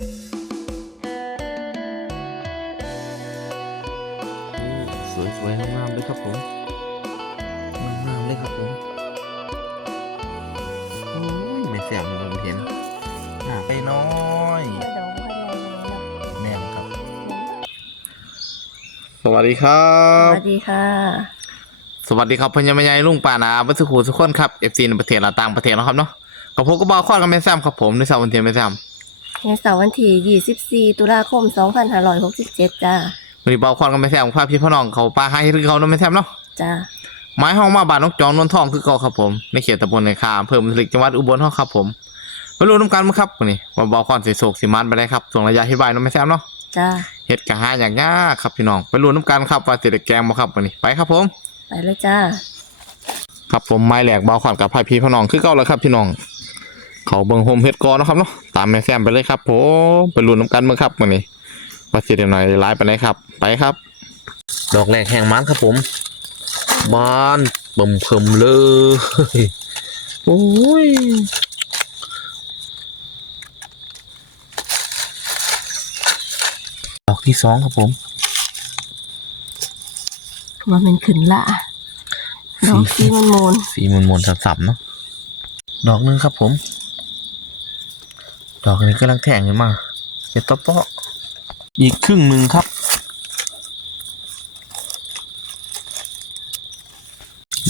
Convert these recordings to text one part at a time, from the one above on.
สวยสวยๆงามๆเลยครับผมงามๆเลยครับผมโอ้ยไม่แสบเหมือนผมเห็นหน้าไปน้อยแม่นครับ สวัสดีครัสบ วัสดีค่ะ สวัสดีครับพญามยายลุงป่านาบัสคูสุขคนครับเอฟซีในประเทศและต่างประเทศนะครับเนาะกับผมก็บอกข้อกันไม่ซ้ำครับผมในสาววันเทียนไม่ซ้ ในเสาร์วันที่24 ตุลาคม 2567 จ้าำวันนี้บอกข้อกันไม่ซ้ำพาพี่พ่อน้องเขาปลาให้คือเขาเนาะไม่ซ้ำเนาะจ้าไม้ห้องมาบานนกจองนนทองคือเก่าครับผมในเขตตำบลในคาอำเภอมันสลิกจังหวัดอุบลห้องครับผมไปรู้น้ำกันมั้งครับวันนี้มาบอกความสีโศกสีมันไปได้ครับส่งระยะที่บายเน้องไม่ซ้ำเนาะจ้าเฮ็ดกะหาอย่างยากครับพี่น้องไปรู้น้ำกันครับว่าสิได้แกงบ่ครับวันนี้ไปครับผมไปเลยจ้าครับผมไม้แหลกเบาขวัญกับพายพี่พ่อน้องคือเก่าแล้วครับพี่น้อง เขาเบิ่งโฮมเฮ็ดก่อนเนาะครับเนาะตามแม่แซมไปเลยครับผมไปลุ้นน้ำกันเบิ่งครับวันนี้ว่าสิได้หน่อยไลายไปไหนครับ ไปครับ ดอกแรกแห้งมันครับผมบานเบิ่มเพิ่มเลยโอ้ยดอกที่สองครับผมว่ามันขึ้นละดอกสีมันโมนสีมนมนๆสับๆเนาะดอกหนึงครับผม ดอกนี้กำลังแทงขึ้นมาเจ็ดต๊อปเปาะอีกครึ่งหนึ่งครับ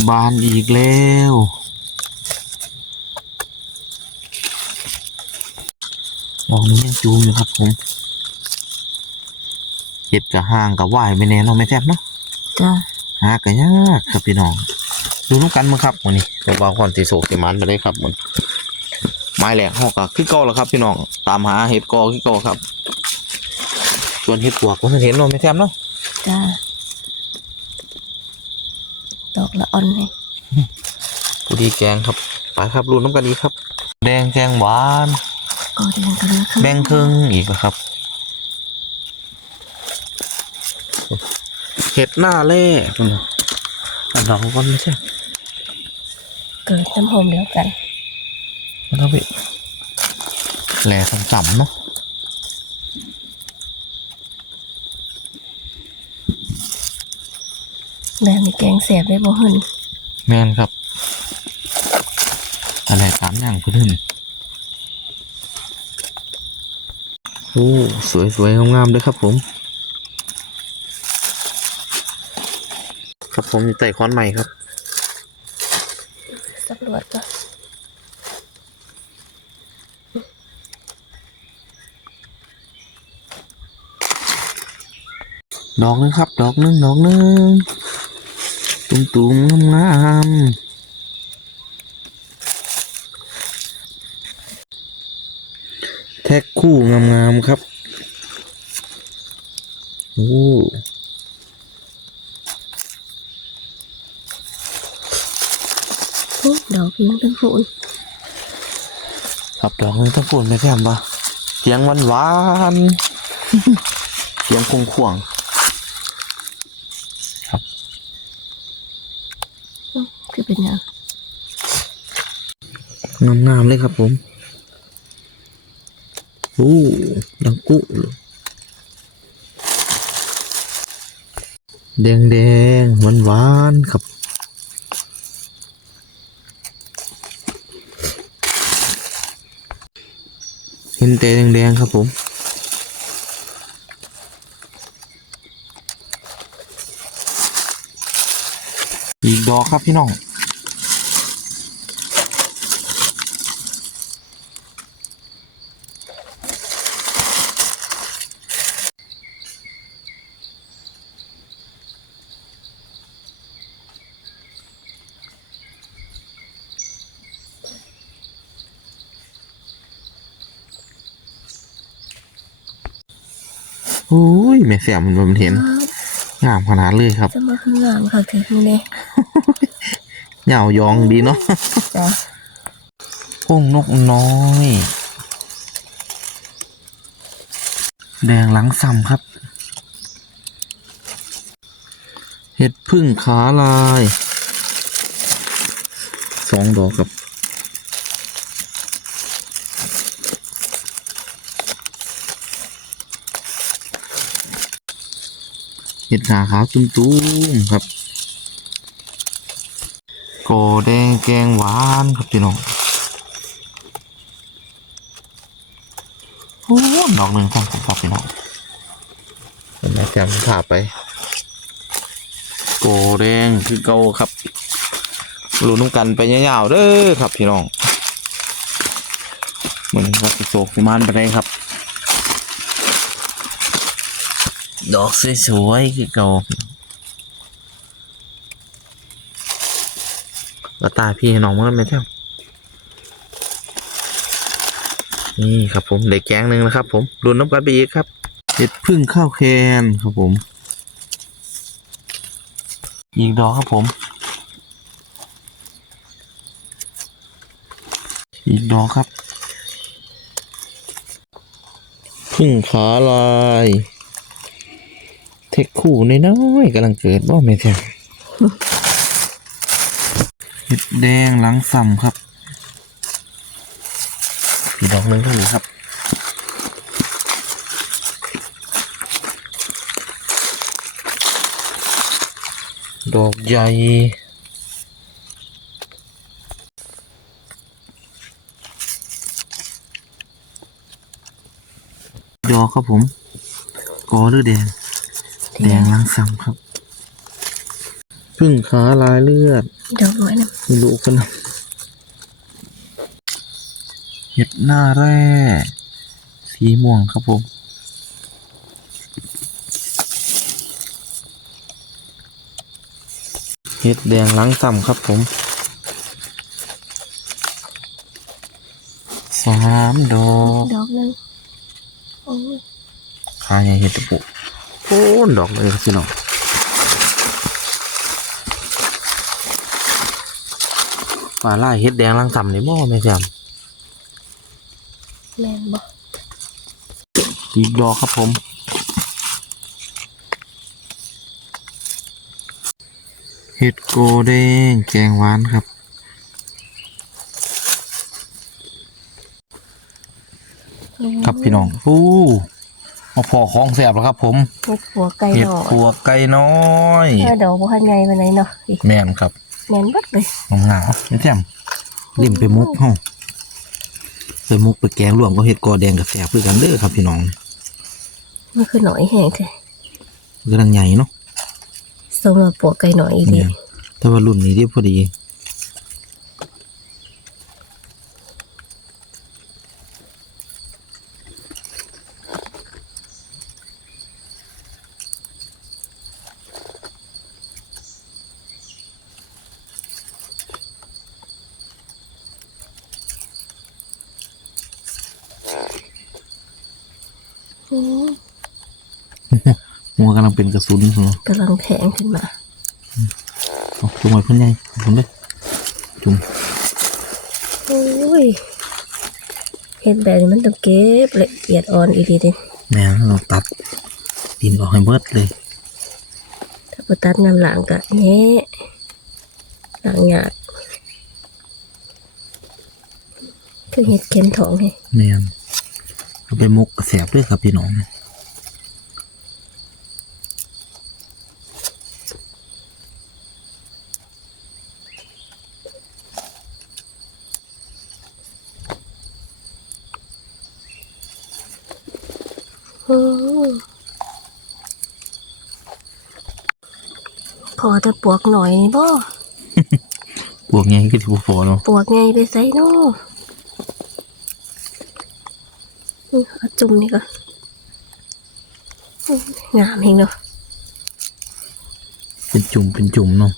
บานอีกแล้วดอกนี้ยังจูมอยู่ครับผมเห็ดกับห่างกับว่ายไปแน่เนอนไม่แทบเนาะจ้าหากันยากครับพี่น้อง ดูน้ำกันมั้งครับวันนี้เดี๋ยววางควันสีโศกสีมันไปได้ครับมัน ไม้แหลกหอกอะคือเก่าแล้วครับพี่น้องตามหาเห็ดกอคือเก่าครับ ส่วนเห็ดปวกก็เห็นเราไม่แทบเนาะจ้าดอกละอ่อนเลยผู้ดีแกงครับไปครับรูน้ำกันดีครับ แดงแกงหวานก็แดงกันเลยค่ะแบ่งครึ่งอีกแล้วครับเห็ดหน้าเล่คุณอันดอกก้อนไม่ใช่เกิดน้ำหอมเดียวกัน ไม่ต้องไปแหล่ต่ำๆเนาะแม่มีแกงแสบได้บ่หึนแม่นครับ อะไรสามอย่างพื้นโอ้สวยๆงามๆเลยครับผมครับผมอยู่ใต้ค้อนใหม่ครับสำรวจก็ ดอกหนึงครับ ดอกหนึงดอกหนึงตุ้มตุมๆงามๆแท็กคู่งามๆครับโอ้อุ๊ยดอกยิงเป็นฝุ่นครับดอกหนึงต้องพูดไม่แซมปะเสียงหวานหวานๆเสียงคงขวางือเป็นยังงามๆเลยครับผมโอ้ดังกุเลยแดงแดงหวานหวานครับ เห็นแต่แดงๆครับผมอีกดอกครับพี่น้อง โอ้ยแม่แสบมันมันเห็นงามขนาดเลยครับจะมาคืองามค่ะเธอคือเนี่ยเหงายองดีเนาะจ้าพงนกน้อย แดงหลังซ้ำครับ เห็ดพึ่งขาลาย สองดอกครับ เห็ดหนาขาวตุ้มๆครับโกแดงแกงหวานครับพี่น้องโอ้ดอกหนึ่งครับผมครับพี่น้องเห็นไหมแกมผ่าไปโกแดงคือเก่าครับรู้นุ่งกันไปยาวๆเด้อครับพี่น้องเหมือนครับสิโศกสิมานไปได้ครับ ดอกสวยๆคือเก่าแล้วตาพี่ให้น้องมันไหมเจ้านี่ครับผมเด็กแกงหนึ่งนะครับ ผมรุนน้ำกันไปอีกครับเห็ดพึ่งข้าวแคนครับผม อีกดอกครับผม อีกดอกครับ พึ่งขาลายเทคคู่น้อยๆกำลังเกิดบ่แม่แท้เห็ดแดงหลังซ้ำครับอีกดอกหนึ่งเท่านี้ครับดอกใหญ่ดอกครับผมกอหรือแดง แดงล้างซ้ำครับ พึ่งขาลายเลือดดอกน้อยนะไม่รู้กันนะเห็ดหน้าแร่ สีม่วงครับผมเห็ดแดงล้างซ้ำครับผมสามดอกดอกหนึงโอ้ยขาใหญ่เห็ดตะปุ โอ้นดอกเลยครับพี่น้องปลาล่าเห็ดแดงล้างซ้ำนี่บ่แม่จแม่นบ่ำอีกดอกครับผมเห็ดโกแดงแกงหวานครับครับพี่น้องฟู มาพอของแสบแล้วครับ ผมเห็ดหัวไก่เห็ดหน่อยปัวไก่น้อยถ้าดอกบ่ทันใหญ่ปานไหนเนาะอีกแม่นครับแม่นเบิดเลยงามงามๆนี่แจ่มลิ่มไปมุกห้องไปมุกไปแกงรวมก็เห็ดกอแดงกับแสบคือกันเด้อครับพี่น้องมันคือหน่อยแห้งแท้กำลังใหญ่เนาะสมมาปวกไก่หน่อยอีดีเนี่ยแต่ว่ารุ่นนี้เรียบพอดี อืม หัวกำลังเป็นกระสุนเหรอกำลังแข็งขึ้นมา เอาจุ่ มไว้เพื่อนใหญ่เอาผมเลยจุ่มโอ้ยเห็ดแบบนี้มันต้องเก็บละเอียดอ่อนอีดีเด้แม่เราตัดดินออกให้เบิดเลย ถ้าบ่ตัดน้ำหลังก็แง่หลังยากคือเห็ดเข็มทองให้แม่นเอาไปมุกแสบด้วยครับพี่น้องอืม พอแต่ปวกหน่อยนี่บ่พวกไงก็ที่พวกฟอเนาะปวกไงไปใส่เนาะอืมเอาจุ่มนี่ก่อนอืมงามเองเนาะเป็นจุ่มเป็นจุ่มเนาะ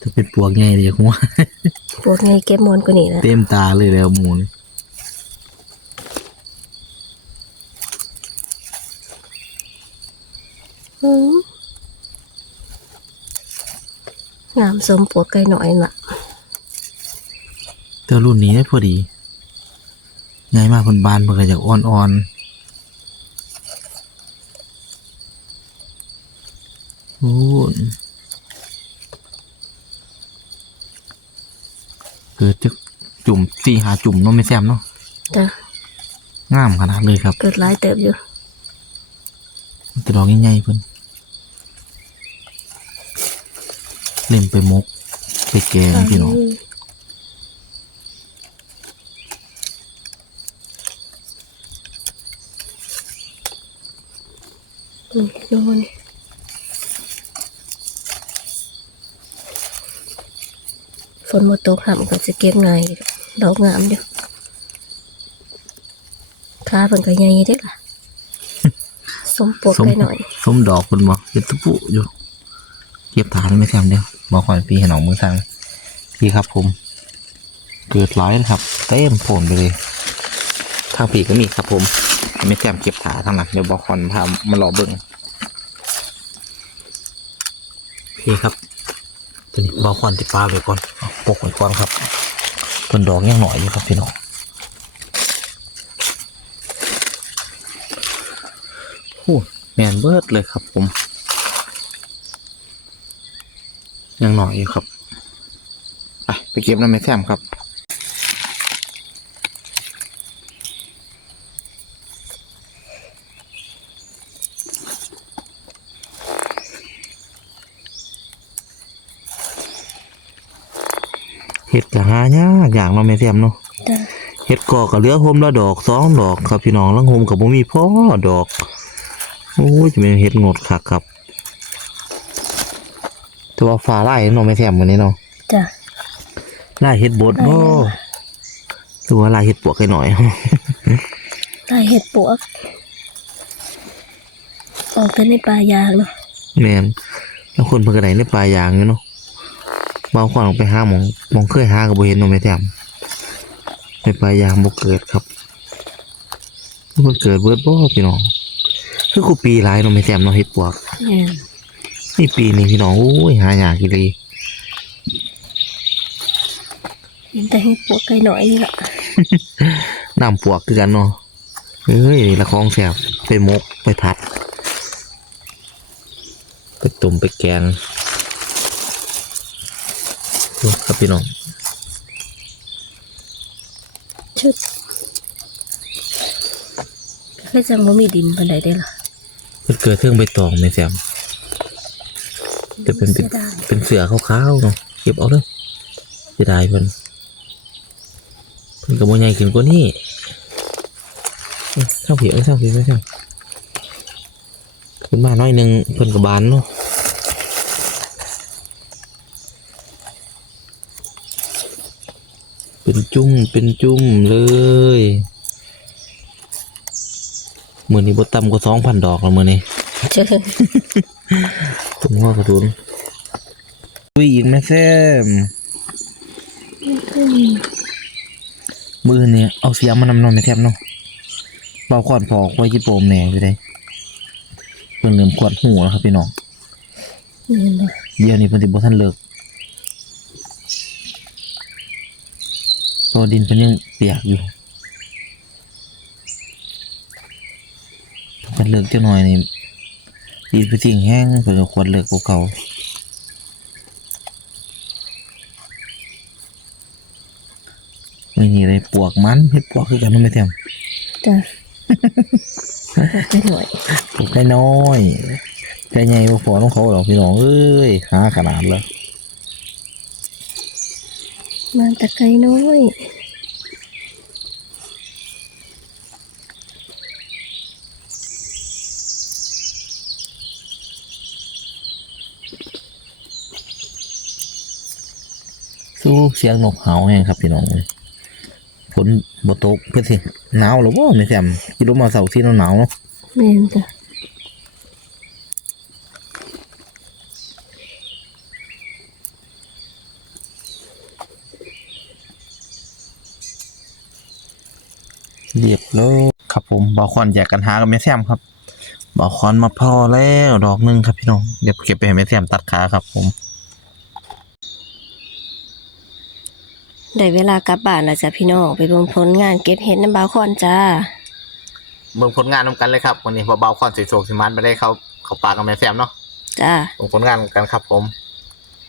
จะเป็นพวกไงเลยหัวปวกไงเก็บมอนกว่านี้แล้วเต็มตาเลยแล้วหมูนี่ อืม งามสมปวกไก่หน่อยล่ะแต่รุ่นนี้พอดีไงมากคนบานเพื่อจากอ่อนๆโอ้ยเกิดจะจุ่มสี่หาจุ่มเนาะไม่แซมเนาะจ้ะงามขนาดเลยครับ เกิดหลายเติบอยู่แต่ดอกใหญ่ๆเพิ่น เล่นไปมก ไปแกงพี่น้องอืมดูนี่ฝนหมดตกหำก็จะเก็บง่ายดอกงามเดียวขาเพิ่นก็ใหญ่เด้อล่ะสมปวกไปหน่อยส้มดอกคนบ่เป็นตะปุอยู่ เก็บถาได้ไม่แซมเดียว บอกก่อนพี่ให้น้องมือสั่งพี่ครับผม เกิดร้ายนะครับ เต็มโผลไปเลยทางผีก็มีครับผมไม่แซมเก็บถาทางหลังเดี๋ยวบอกคอนพามมารอเบิ่งพี่ครับตัวนี้บอกคอนติดปลาไว้ก่อนเอาปกไว้ก่อนครับต้นดอกยังหน่อยอยู่ครับพี่น้องโอ้แมนเบิร์ดเลยครับผม ยังหน่อยอยู่ครับ ไปไปเก็บน้ำไม่แซมครับเห็ดกะหายากอย่างเนาะแม่แซมเนาะจ้ะเห็ดกอกับเหลือโฮมละดอกสองดอกครับพี่น้องลังโฮมกับบ่มีพ่อดอก โอ้ยจะเป็นเห็ดงดคักครับแต่ว่าฟ้าไล่เนาะแม่แซมวันนี้เนาะจ้ะไล่เห็ดบดบ่หรือว่าไล่เห็ดปวกให้หน่อยได้เห็ดปวก ออกแต่ในป่ายางเนาะแมนแล้วคนเพิ่นก็ได้ในปลายยางอยู่เนาะบางคนออกไปหาหมองหมองเคยหาก็บ่เห็นเนาะแม่แซมในปลายยางบ่เกิดครับมันเกิดเบิดบ่พี่น้องคือกูปีหลายเนาะแม่แซมเนาะเห็ดปวกเนี่ย นี่ปีนี้พี่น้องโอ้ยหายากอีหลีเห็นแต่เห็ดปวกไกลหน่อยนี่แหละ น้ำปวกคือกันเนาะเอ้ยละของแสบไปมกไปผัด ไปต้มไปแกงดูครับพี่น้องชุดแค่จังว่ามีดินปันใดได้ล่ะเพิ่นเกิดเทิงใบตองไหม่แซม จะเป็นเป็นสียดายเป็นเสือขาวๆเนาะเก็บเอาเลยเสียดายเพิ่นเพิ่นก็บ่ใหญ่ขึ้นกว่านี้เอ้ยเท่าผีเอ้ยเท่าผีไม่ใช่เพิ่นมาน้อยหนึงเพิ่นก็บานเนาะเป็นจุ้มเป็นจุ้มเลยมือนี้บต่ำกว่าสองพันดอกแล้วมือนี้ เจอถุงหัวกระทุนอุ้ยอีกแม่แซมมือเนี่ยเอาเสียงมานำนอนแม่แซมเนาะเบาขวานพอกไว้จิโปมแหน่ไปเลยเพิ่นเริ่มขวดหูแล้วครับพี่น้องเนี่ยนะเดี๋ยวนี้เพิ่นสิบ่ทันเลิกตัวดินเพิ่นยังเปียกอยู่เพิ่นเลิกจักหน่อยนี่ ดินเพิ่นสิแห้งเพิ่นก็ควรเลิกกว่าเก่าไม่มีอะไรปวกมันเฮ็ดปวกคือกันเนาะแม่แต้มจ้ะปวกไกลหน่อยปวกได้น้อยแต่ใหญ่บ่พอต้องเขาหรอกพี่น้องเอ้ยหาขนาดแล้วมาแต่ไกลน้อย เสียงนกเห่าแห้งครับพี่น้องเลยฝนบ่ตกเพื่อนสิหนาวหรือว่าไม่แซมกินลมมาเสาร์ที่หนาวๆเนาะแม่นจ้ะเรียบร้อยครับผมบาคอนแยกกันหากับแม่แซมครับบาคอนมาพอแล้วดอกหนึงครับพี่น้องเดี๋ยวเก็บไปให้แม่แซมตัดขาครับผม ได้เวลากลับบ้านแล้วจ้ะพี่น้องไปเบิ่งผลงานเก็บเห็ดน้ำบาวคอนจ้า เบิ่งผลงานนำกันเลยครับวันนี้เบาๆคอนสิโศกสิมันไปได้เขาเขาปากกับแม่แซมเนาะจ้าเบิ่งผลงานกันครับ ผม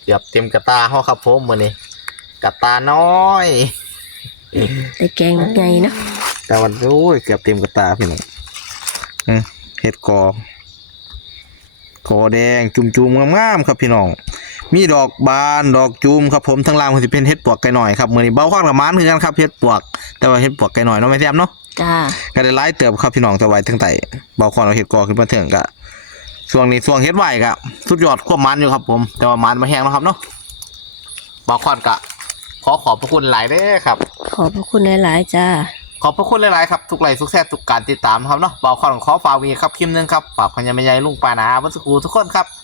เกือบเต็มกระตาเฮาครับผมมื้อนี้กระตาน้อย ได้แกงไงเนาะแต่วันโอ้ยเกือบเต็มกระตาพี่น้องอืมเห็ดกอคอแดงจุ่มๆงามๆครับพี่น้อง มีดอกบานดอกจูมครับผมทั้งล่างมันสิเป็นเฮ็ดปวกไก่หน่อยครับมื้อนี้เบาข้อนกับมันคือกันครับเฮ็ดปวก แต่ว่าเฮ็ดปวกไก่หน่อยเนาะแม่แซมเนาะจ้าก็ได้หลายเติบครับพี่น้องแต่ไว้ทั้งไตเบาข้อนเอาเฮ็ดกอขึ้นมาถึงก็ช่วงนี้ช่วงเฮ็ดไหวก็สุดยอดควบมันอยู่ครับ ผม แต่ว่ามันมาแห้งแล้วครับเนาะเบาข้อนก็ขอขอบพระคุณหลายเด้อครับ ขอบพระคุณหลายๆจ้าขอบพระคุณหลายๆครับทุกไลค์ทุกแซ่บทุกการติดตามนะครับเนาะบ่าวขอขอฝากวีครับคลิปหนึงครับฝากพญาแม่ใหญ่ลุงปานาวัสกูทุกคนครับเ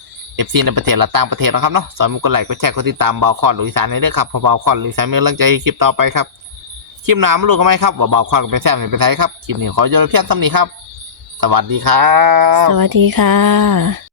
อฟซีในประเทศและต่างประเทศนะครับเนาะสอนมุกกดไลค์กดแชร์กดติดตามบ่าวขอลุยสานในเด้อครับพอบ่าวขอลุยสานมีกำลังใจให้คลิปต่อไปครับคลิปหน้ำรู้กันไหมครับว่าบ่าวขอเป็นแซ่บเป็นไทยครับคลิปนี้ขอโยนเพียงเท่านี้ครับ สวัสดีครับ สวัสดีค่ะ